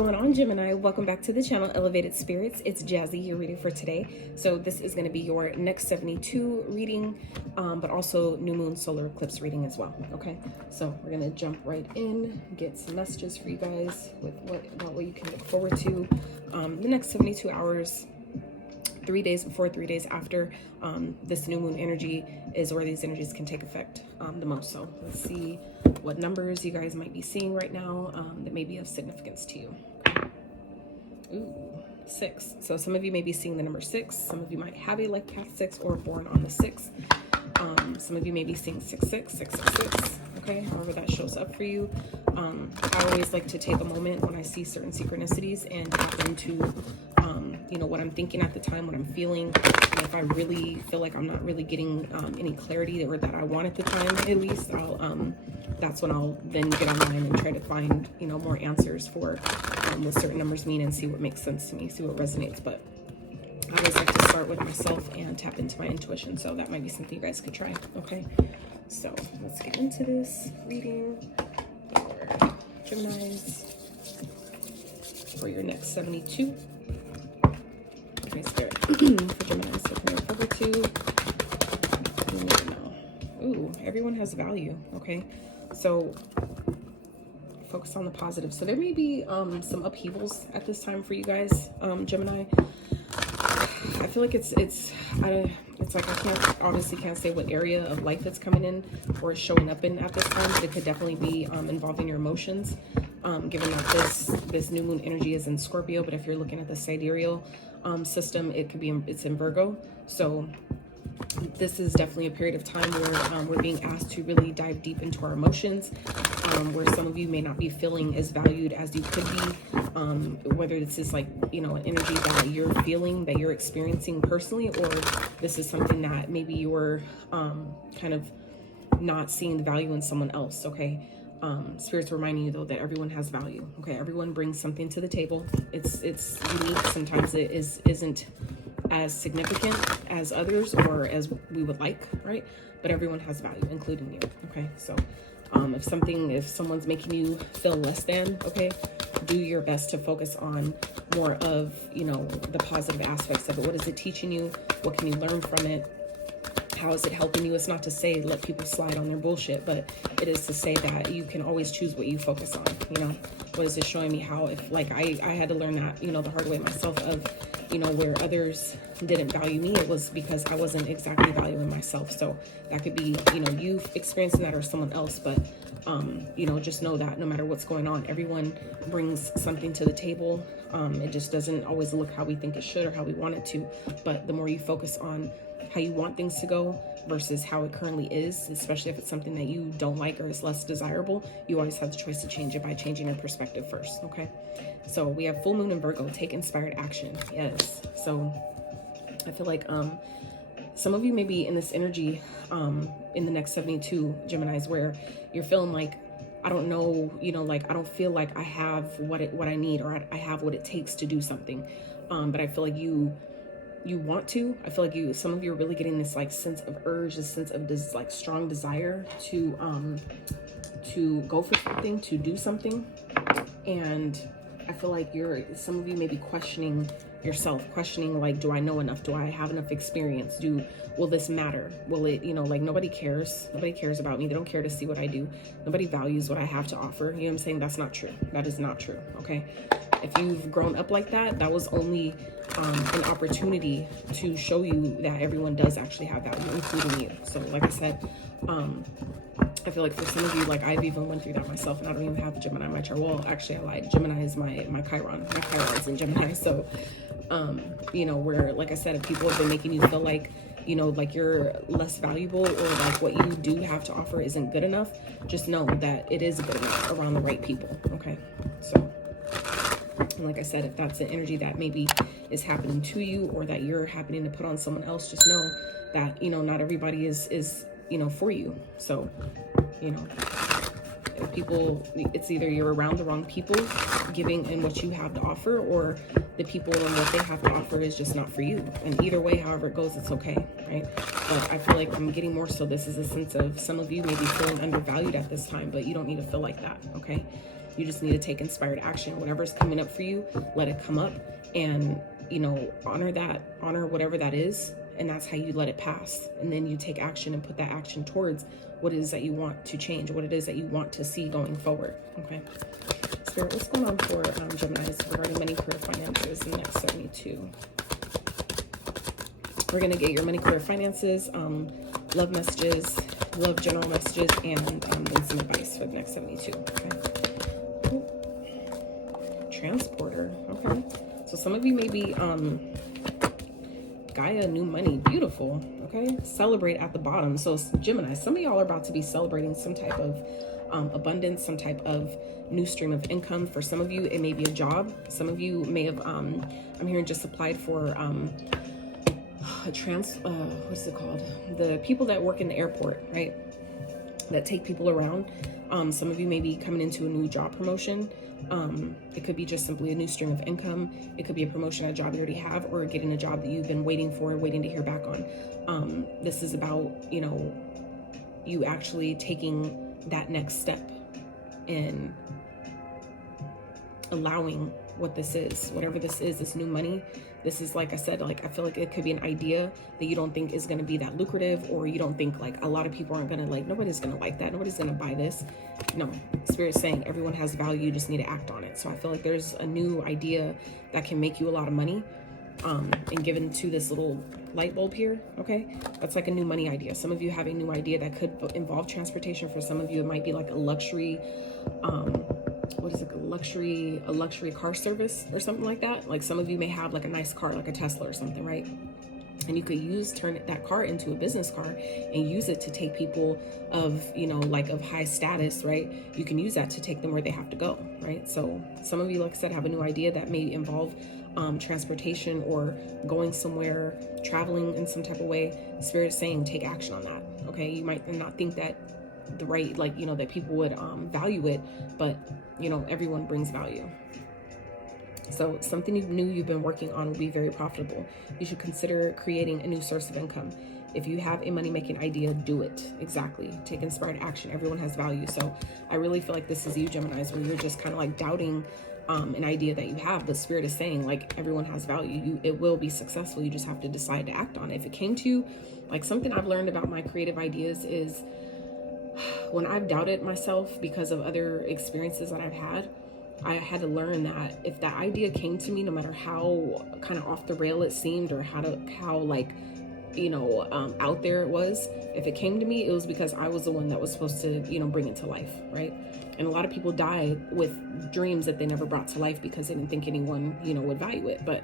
going on, Gemini? Welcome back to the channel, Elevated Spirits. It's Jazzy here reading for today. So this is going to be your next 72 reading, but also new moon solar eclipse reading as well. Okay, so we're going to jump right in, get some messages for you guys with what you can look forward to the next 72 hours. 3 days before, 3 days after this new moon energy is where these energies can take effect the most. So let's see what numbers you guys might be seeing right now that may be of significance to you. Ooh, 6. So some of you may be seeing the number 6. Some of you might have a life path 6 or born on the 6th. Some of you may be seeing 66, 666. Okay, however that shows up for you. I always like to take a moment when I see certain synchronicities and tap into you know, what I'm thinking at the time, what I'm feeling. And if I really feel like I'm not really getting any clarity or that I want at the time, at least I'll that's when I'll then get online and try to find, you know, more answers for what certain numbers mean and see what makes sense to me, see what resonates. But I always like to start with myself and tap into my intuition, so that might be something you guys could try. Okay, so let's get into this reading for Geminis for your next 72. Okay, Spirit, for Gemini, so can I cover two? Ooh, everyone has value. Okay, so focus on the positive. So there may be some upheavals at this time for you guys, Gemini. I feel like it's like I obviously can't say what area of life it's coming in or showing up in at this time, but it could definitely be involving your emotions. Given that this new moon energy is in Scorpio, but if you're looking at the sidereal system, it could be it's in Virgo. So this is definitely a period of time where we're being asked to really dive deep into our emotions, where some of you may not be feeling as valued as you could be, whether this is like, you know, an energy that you're feeling, that you're experiencing personally, or this is something that maybe you're kind of not seeing the value in someone else. Okay, Spirit's reminding you though that everyone has value. Okay, everyone brings something to the table. It's unique. Sometimes it isn't as significant as others or as we would like, right? But everyone has value, including you. Okay, so if someone's making you feel less than, okay, do your best to focus on more of, you know, the positive aspects of it. What is it teaching you? What can you learn from it? How is it helping you? It's not to say let people slide on their bullshit, but it is to say that you can always choose what you focus on. You know, what is it showing me? How, if like I had to learn that, you know, the hard way myself, of, you know, where others didn't value me, it was because I wasn't exactly valuing myself. So that could be, you know, you experiencing that or someone else, but you know, just know that no matter what's going on, everyone brings something to the table. It just doesn't always look how we think it should or how we want it to, but the more you focus on how you want things to go versus how it currently is, especially if it's something that you don't like or is less desirable, you always have the choice to change it by changing your perspective first. Okay, so we have full moon in Virgo. Take inspired action. Yes, so I feel like some of you may be in this energy in the next 72 Geminis, where you're feeling like, I don't know, you know, like I don't feel like I have what I need, or I have what it takes to do something, but I feel like you want to. I feel like some of you are really getting this like sense of urge, this sense of this like strong desire to go for something, to do something. And I feel like some of you may be questioning yourself, questioning like, do I know enough? Do I have enough experience? Will this matter? Will it, you know, like nobody cares about me. They don't care to see what I do. Nobody values what I have to offer. You know what I'm saying? That's not true. That is not true. Okay, if you've grown up like that, that was only an opportunity to show you that everyone does actually have value, including you. So like I said, I feel like for some of you, like I've even went through that myself, and I don't even have a Gemini in my chart. Well, actually I lied. Gemini is my Chiron. My Chiron's in Gemini. So, you know, where, like I said, if people have been making you feel like, you know, like you're less valuable, or like what you do have to offer isn't good enough, just know that it is good enough around the right people. Okay, so, and like I said, if that's an energy that maybe is happening to you, or that you're happening to put on someone else, just know that, you know, not everybody is you know, for you. So, you know, if people, it's either you're around the wrong people giving in what you have to offer, or the people and what they have to offer is just not for you. And either way, however it goes, it's okay, right? But I feel like I'm getting more so this is a sense of some of you may be feeling undervalued at this time, but you don't need to feel like that. Okay, You just need to take inspired action. Whatever's coming up for you, let it come up, and, you know, honor that, honor whatever that is. And that's how you let it pass. And then you take action and put that action towards what it is that you want to change, what it is that you want to see going forward. Okay. Spirit, what's going on for Geminis regarding money, career, finances in the next 72? We're going to get your money, career, finances, love messages, love general messages, and then some advice for the next 72. Okay. Transporter. Okay. So some of you may be Gaia, new money, beautiful. Okay, celebrate at the bottom. So Gemini, some of y'all are about to be celebrating some type of abundance, some type of new stream of income. For some of you, it may be a job. Some of you may have I'm hearing just applied for what's it called, the people that work in the airport, right, that take people around. Some of you may be coming into a new job promotion. It could be just simply a new stream of income. It could be a promotion at a job you already have, or getting a job that you've been waiting for, waiting to hear back on. This is about, you know, you actually taking that next step and allowing what this is, whatever this is, this new money. This is, like I said, like, I feel like it could be an idea that you don't think is going to be that lucrative, or you don't think, like, a lot of people aren't going to, like, nobody's going to like that. Nobody's going to buy this. No, Spirit's saying everyone has value. You just need to act on it. So I feel like there's a new idea that can make you a lot of money, and given to this little light bulb here. Okay. That's like a new money idea. Some of you have a new idea that could involve transportation. For some of you, it might be like a luxury, what is it, a luxury car service or something like that. Like, some of you may have like a nice car, like a Tesla or something, right? And you could turn that car into a business car and use it to take people of, you know, like of high status, right? You can use that to take them where they have to go, right? So some of you, like I said, have a new idea that may involve transportation or going somewhere, traveling in some type of way. Spirit is saying take action on that. Okay, you might not think that the right, like, you know, that people would value it, but, you know, everyone brings value. So something new you've been working on will be very profitable. You should consider creating a new source of income. If you have a money-making idea, do it. Exactly. Take inspired action. Everyone has value. So I really feel like this is you, Geminis, where you're just kind of like doubting an idea that you have. The Spirit is saying, like, everyone has value. It will be successful. You just have to decide to act on it. If it came to you, like, something I've learned about my creative ideas is when I've doubted myself because of other experiences that I've had, I had to learn that if that idea came to me, no matter how kind of off the rail it seemed, or how like, you know, out there it was, if it came to me, it was because I was the one that was supposed to, you know, bring it to life, right? And a lot of people die with dreams that they never brought to life because they didn't think anyone, you know, would value it. But,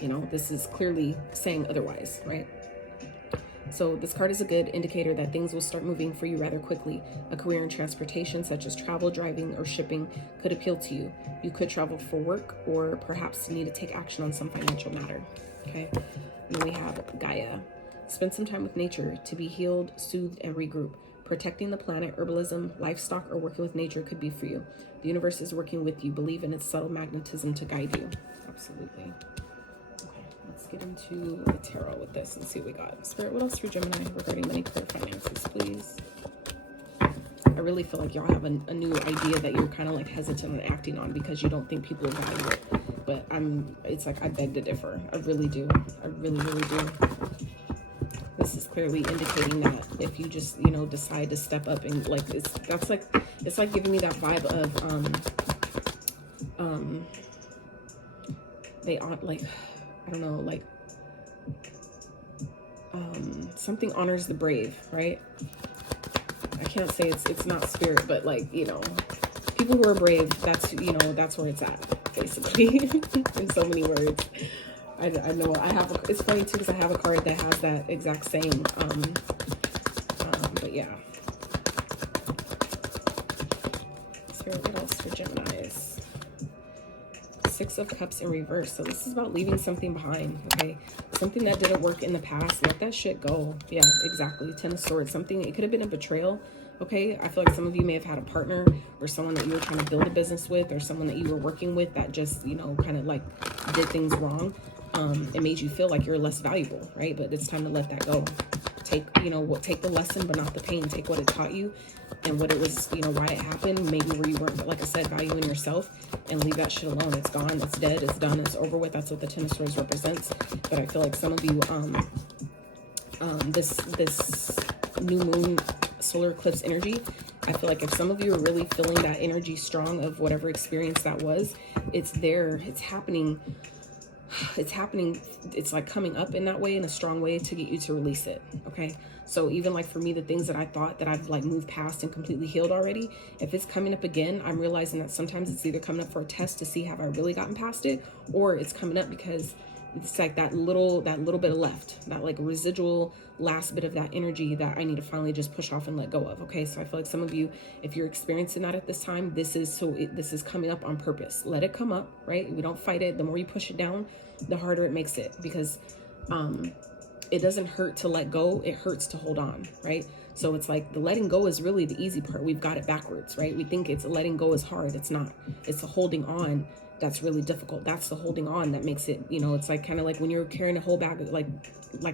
you know, this is clearly saying otherwise, right? So this card is a good indicator that things will start moving for you rather quickly. A career in transportation, such as travel, driving, or shipping, could appeal to you. You could travel for work, or perhaps need to take action on some financial matter. Okay. Then we have Gaia. Spend some time with nature to be healed, soothed, and regroup. Protecting the planet, herbalism, livestock, or working with nature could be for you. The universe is working with you. Believe in its subtle magnetism to guide you. Absolutely. Let's get into the tarot with this and see what we got. Spirit, what else for Gemini regarding money, career, finances, please? I really feel like y'all have a new idea that you're kind of like hesitant on acting on because you don't think people value it. But it's like I beg to differ. I really do. I really, really do. This is clearly indicating that if you just, you know, decide to step up and like, it's like giving me that vibe of, they aren't like, I don't know, like, something honors the brave, right? I can't say it's not Spirit, but like, you know, people who are brave, that's, you know, that's where it's at, basically, in so many words. I know I have, it's funny too, because I have a card that has that exact same, but yeah. Spirit, what else for Geminis? Six of Cups in reverse. So this is about leaving something behind, okay? Something that didn't work in the past, let that shit go. Yeah, exactly. Ten of Swords. Something, it could have been a betrayal, okay? I feel like some of you may have had a partner or someone that you were trying to build a business with, or someone that you were working with that just, you know, kind of like did things wrong. It made you feel like you're less valuable, right? But it's time to let that go. Take, you know, take the lesson, but not the pain. Take what it taught you and what it was, you know, why it happened, maybe where you weren't, like I said, valuing yourself, and leave that shit alone. It's gone, it's dead, it's done, it's over with. That's what the Ten of Swords represents. But I feel like some of you, this new moon solar eclipse energy, I feel like if some of you are really feeling that energy strong of whatever experience that was, it's there, it's happening. It's like coming up in that way, in a strong way, to get you to release it. Okay, so even like for me, the things that I thought that I've like moved past and completely healed already, if it's coming up again, I'm realizing that sometimes it's either coming up for a test to see have I really gotten past it, or it's coming up because it's like that little bit of left, that like residual last bit of that energy that I need to finally just push off and let go of. Okay, so I feel like some of you, if you're experiencing that at this time, this is coming up on purpose. Let it come up, right? We don't fight it. The more you push it down, the harder it makes it, because it doesn't hurt to let go, it hurts to hold on, right? So it's like the letting go is really the easy part. We've got it backwards, right? We think it's letting go is hard. It's not. It's the holding on that's really difficult. That's the holding on that makes it, you know, it's like kind of like when you're carrying a whole bag of like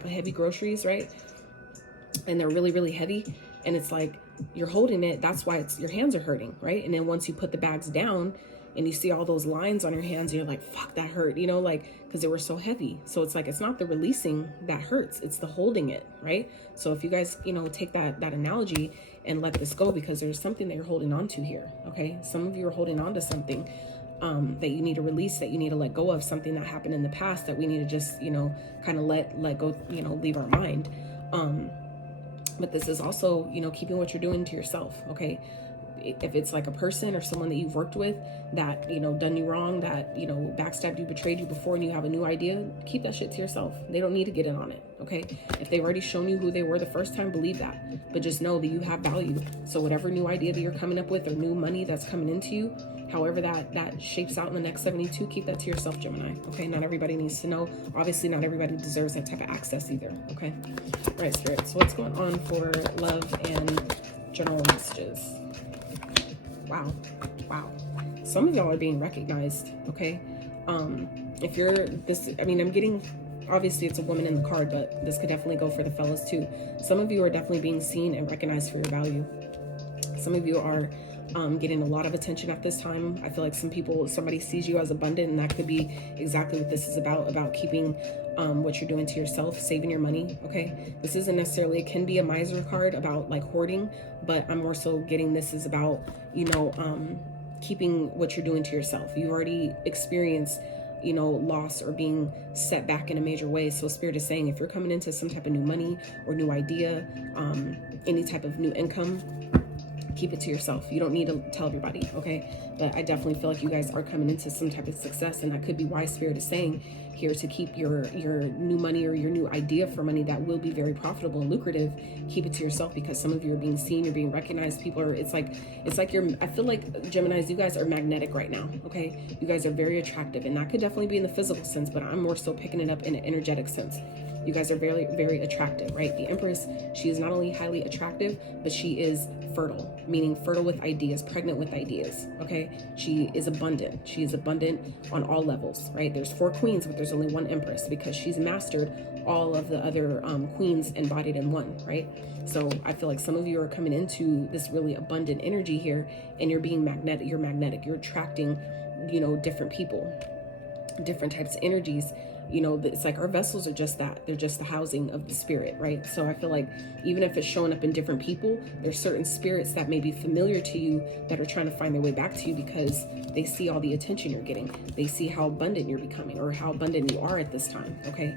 a heavy groceries, right? And they're really, really heavy, and it's like you're holding it. That's why your hands are hurting, right? And then once you put the bags down and you see all those lines on your hands, and you're like, fuck, that hurt, you know, like, because they were so heavy. So it's like, it's not the releasing that hurts, it's the holding it, right? So if you guys, you know, take that analogy and let this go, because there's something that you're holding on to here. Okay, some of you are holding on to something that you need to release, that you need to let go of, something that happened in the past that we need to just, you know, kind of let go, you know, leave our mind. But this is also, you know, keeping what you're doing to yourself. Okay, if it's like a person or someone that you've worked with that, you know, done you wrong, that, you know, backstabbed you, betrayed you before, and you have a new idea, keep that shit to yourself. They don't need to get in on it. Okay, if they've already shown you who they were the first time, believe that, but just know that you have value. So whatever new idea that you're coming up with, or new money that's coming into you, however that shapes out in the next 72, keep that to yourself, Gemini. Okay, not everybody needs to know. Obviously not everybody deserves that type of access either. Okay, all right, Spirit, so what's going on for love and general messages? Wow, some of y'all are being recognized. Okay, if you're this, I mean, I'm getting, obviously it's a woman in the card, but this could definitely go for the fellas too. Some of you are definitely being seen and recognized for your value. Some of you are getting a lot of attention at this time. I feel like somebody sees you as abundant, and that could be exactly what this is about keeping what you're doing to yourself, saving your money. Okay, this isn't necessarily, it can be a miser card about like hoarding, but I'm more so getting this is about, you know, keeping what you're doing to yourself. You've already experienced, you know, loss or being set back in a major way. So Spirit is saying, if you're coming into some type of new money or new idea, any type of new income, keep it to yourself. You don't need to tell everybody, okay? But I definitely feel like you guys are coming into some type of success, and that could be why Spirit is saying here to keep your new money or your new idea for money that will be very profitable and lucrative. Keep it to yourself, because some of you are being seen, you're being recognized. People are, it's like you're, I feel like Geminis, you guys are magnetic right now, okay? You guys are very attractive, and that could definitely be in the physical sense, but I'm more so picking it up in an energetic sense. You guys are very, very attractive, right? The Empress, she is not only highly attractive, but she is fertile, meaning fertile with ideas, pregnant with ideas, okay? She is abundant. She is abundant on all levels, right? There's 4 queens, but there's only 1 Empress, because she's mastered all of the other queens embodied in one, right? So I feel like some of you are coming into this really abundant energy here, and you're being magnetic. You're magnetic. You're attracting, you know, different people, different types of energies. You know, it's like our vessels are just that. They're just the housing of the spirit, right? So I feel like even if it's showing up in different people, there's certain spirits that may be familiar to you that are trying to find their way back to you, because they see all the attention you're getting. They see how abundant you're becoming, or how abundant you are at this time, okay?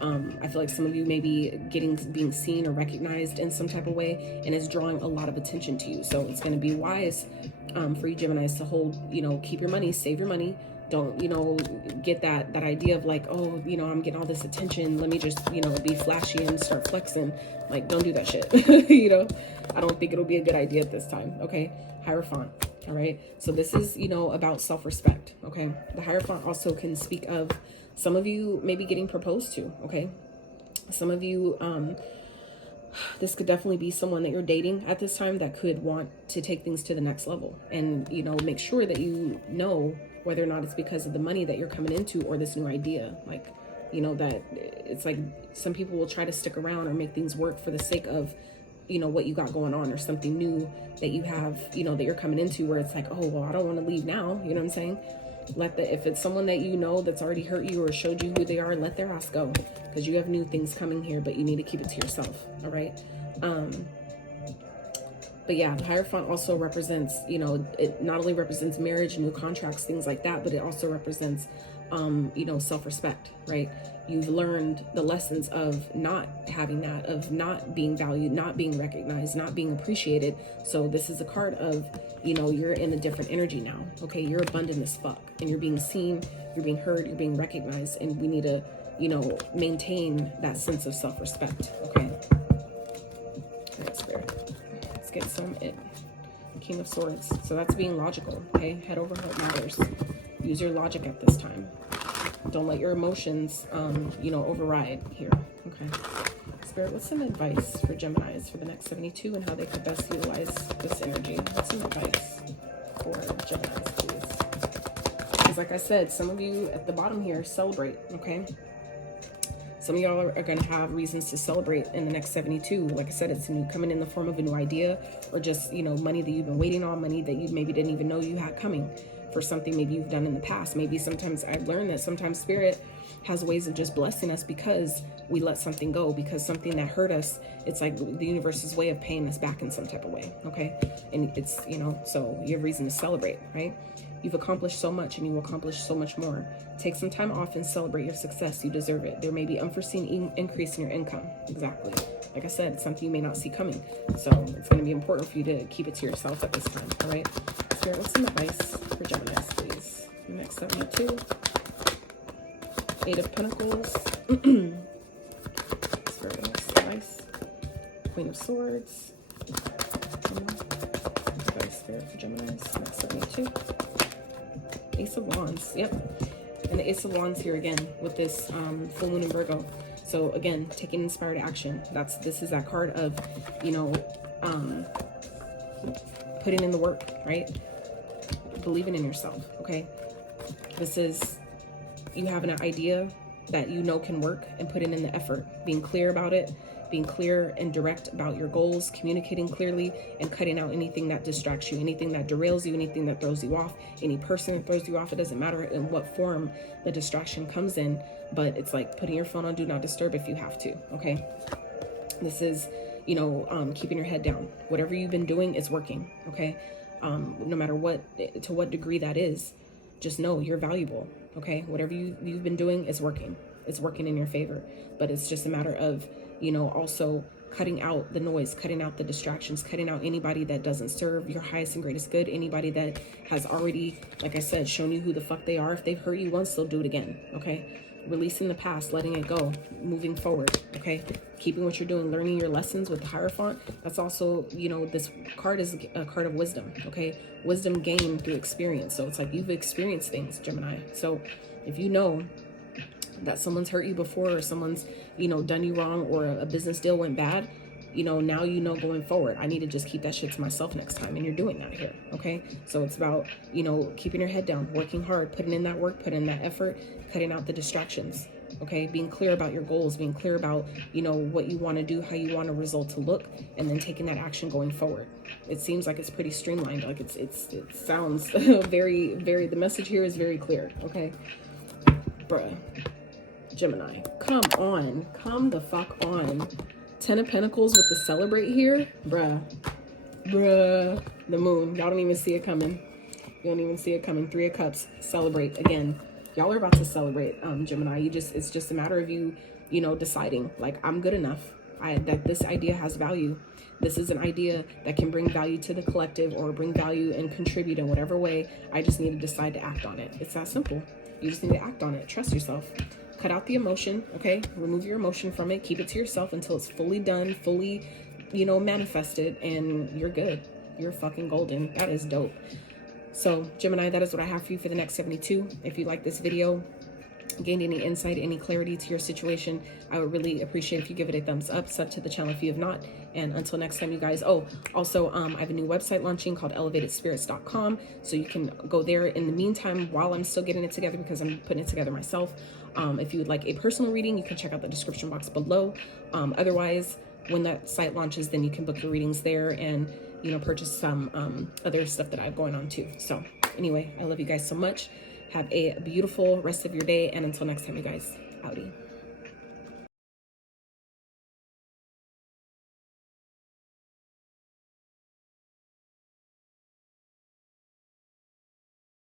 I feel like some of you may be being seen or recognized in some type of way, and it's drawing a lot of attention to you. So it's going to be wise for you Geminis to hold, you know, keep your money, save your money. Don't, you know, get that idea of like, oh, you know, I'm getting all this attention, let me just, you know, be flashy and start flexing. Like, don't do that shit. You know, I don't think it'll be a good idea at this time. Okay, Hierophant. All right, so this is, you know, about self-respect. Okay, the Hierophant also can speak of some of you maybe getting proposed to. Okay, some of you, this could definitely be someone that you're dating at this time that could want to take things to the next level, and, you know, make sure that you know whether or not it's because of the money that you're coming into, or this new idea. Like, you know, that it's like some people will try to stick around or make things work for the sake of, you know, what you got going on, or something new that you have, you know, that you're coming into, where it's like, oh, well, I don't want to leave now. You know what I'm saying? If it's someone that you know that's already hurt you or showed you who they are, let their ass go, because you have new things coming here, but you need to keep it to yourself. All right. But yeah, the Hierophant also represents, you know, it not only represents marriage, new contracts, things like that, but it also represents, you know, self-respect, right? You've learned the lessons of not having that, of not being valued, not being recognized, not being appreciated. So this is a card of, you know, you're in a different energy now. Okay. You're abundant as fuck, and you're being seen, you're being heard, you're being recognized, and we need to, you know, maintain that sense of self-respect. Okay. Spirit. Let's get some King of Swords. So that's being logical. Okay. Head over heart matters. Use your logic at this time. Don't let your emotions, you know, override here. Okay. Spirit, what's some advice for Geminis for the next 72 and how they could best utilize this energy? What's some advice for Geminis, please? Because like I said, some of you at the bottom here celebrate, okay? Some of y'all are going to have reasons to celebrate in the next 72. Like I said, it's new, coming in the form of a new idea, or just, you know, money that you've been waiting on, money that you maybe didn't even know you had coming, for something maybe you've done in the past. Maybe sometimes I've learned that sometimes Spirit has ways of just blessing us because we let something go, because something that hurt us, it's like the universe's way of paying us back in some type of way. Okay. And it's, you know, so you have reason to celebrate, right? You've accomplished so much, and you will accomplish so much more. Take some time off and celebrate your success. You deserve it. There may be unforeseen increase in your income. Exactly. Like I said, it's something you may not see coming. So it's going to be important for you to keep it to yourself at this time. All right. Spirit, what's some advice for Geminis, please? The next 72. 8 of Pentacles. Spirit, what's advice? Queen of Swords. Advice, Spirit, for Geminis. Next 72. Ace of Wands. Yep. And the Ace of Wands here again with this full moon in Virgo. So again, taking inspired action. This is that card of, you know, putting in the work, right? Believing in yourself. Okay. This is you having an idea that you know can work and putting in the effort, being clear about it, being clear and direct about your goals, communicating clearly, and cutting out anything that distracts you, anything that derails you, anything that throws you off, any person that throws you off. It doesn't matter in what form the distraction comes in, but it's like putting your phone on do not disturb if you have to. Okay. This is, you know, keeping your head down. Whatever you've been doing is working. Okay. No matter to what degree that is, just know you're valuable. Okay. Whatever you've been doing is working. It's working in your favor, but it's just a matter of, you know, also cutting out the noise, cutting out the distractions, cutting out anybody that doesn't serve your highest and greatest good, anybody that has already, like I said, shown you who the fuck they are. If they've hurt you once, they'll do it again. Okay. Releasing the past, letting it go, moving forward. Okay. Keeping what you're doing, learning your lessons with the Hierophant. That's also, you know, this card is a card of wisdom. Okay. Wisdom gained through experience. So it's like you've experienced things, Gemini. So if you know that someone's hurt you before, or someone's, you know, done you wrong, or a business deal went bad, you know, now you know going forward, I need to just keep that shit to myself next time. And you're doing that here. Okay. So it's about, you know, keeping your head down, working hard, putting in that work, putting in that effort, cutting out the distractions. Okay. Being clear about your goals, being clear about, you know, what you want to do, how you want a result to look, and then taking that action going forward. It seems like it's pretty streamlined. Like it sounds very, very, the message here is very clear. Okay. Bruh. Gemini, come on, come the fuck on. 10 of Pentacles with the celebrate here, bruh, the moon. Y'all don't even see it coming. You don't even see it coming. 3 of Cups, celebrate again. Y'all are about to celebrate, Gemini. It's just a matter of you know, deciding like, I'm good enough. That this idea has value. This is an idea that can bring value to the collective, or bring value and contribute in whatever way. I just need to decide to act on it. It's that simple. You just need to act on it. Trust yourself. Cut out the emotion, okay? Remove your emotion from it. Keep it to yourself until it's fully done, fully, you know, manifested, and you're good. You're fucking golden. That is dope. So, Gemini, that is what I have for you for the next 72. If you like this video, gained any insight, any clarity to your situation, I would really appreciate if you give it a thumbs up, sub to the channel if you have not. And until next time, you guys. Oh, also, I have a new website launching called elevatedspirits.com. So you can go there in the meantime while I'm still getting it together, because I'm putting it together myself. If you would like a personal reading, you can check out the description box below. Otherwise, when that site launches, then you can book your readings there and, you know, purchase some other stuff that I have going on too. So anyway, I love you guys so much. Have a beautiful rest of your day. And until next time, you guys, howdy.